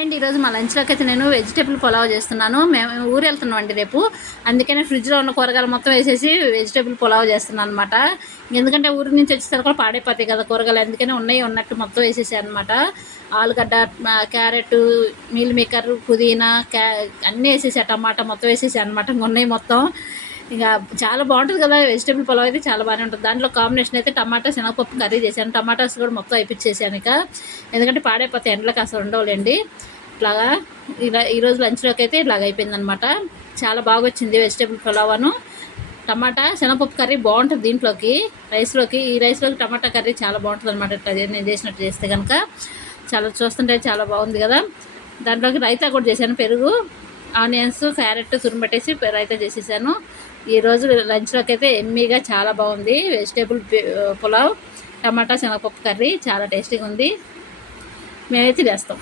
And ఈరోజు మా లంచ్లోకి అయితే నేను వెజిటేబుల్ పులావ్ చేస్తున్నాను. మేము ఊరు వెళ్తున్నాం అండి రేపు. అందుకనే ఫ్రిడ్జ్లో ఉన్న కూరగాయలు మొత్తం వేసేసి వెజిటేబుల్ పులావ్ చేస్తున్నాను అనమాట. ఎందుకంటే ఊరి నుంచి వచ్చేసరికి కూడా పాడైపోతాయి కదా కూరగాయలు, అందుకనే ఉన్నాయి ఉన్నట్టు మొత్తం వేసేసాను అనమాట. ఆలుగడ్డ, క్యారెట్, మీల్ మేకర్, పుదీనా, అన్నీ వేసేసా, టమాటా మొత్తం వేసేసాను అనమాట. ఉన్నాయి మొత్తం. ఇక చాలా బాగుంటుంది కదా వెజిటేబుల్ పులావ్ అయితే, చాలా బాగానే ఉంటుంది. దాంట్లో కాంబినేషన్ అయితే టమాటా శనగపప్పు కర్రీ చేశాను. టమాటాస్ కూడా మొత్తం అయిపించేసాను ఇక, ఎందుకంటే పాడైపోతాయి, ఎండలోకి అసలు ఉండవులేండి. ఇట్లాగా ఇలా ఈరోజు లంచ్లోకి అయితే ఇలాగ అయిపోయిందనమాట. చాలా బాగా వచ్చింది వెజిటేబుల్ పులావ్ అను టమాటా శనగపప్పు కర్రీ బాగుంటుంది దీంట్లోకి, రైస్లోకి. ఈ రైస్లోకి టమాటా కర్రీ చాలా బాగుంటుంది అనమాట. ఇట్లా నేను చేసినట్టు చేస్తే కనుక చాలా చూస్తుంటే చాలా బాగుంది కదా. దాంట్లోకి రైతా కూడా చేశాను. పెరుగు, ఆనియన్స్, క్యారెట్ తురుముపెట్టేసి రైతా చేసేసాను. ఈరోజు లంచ్లోకి అయితే ఎమ్మీగా చాలా బాగుంది వెజిటేబుల్ పులావ్, టమాటా శనగపప్పు కర్రీ. చాలా టేస్టీగా ఉంది. మేమైతే చేస్తాం.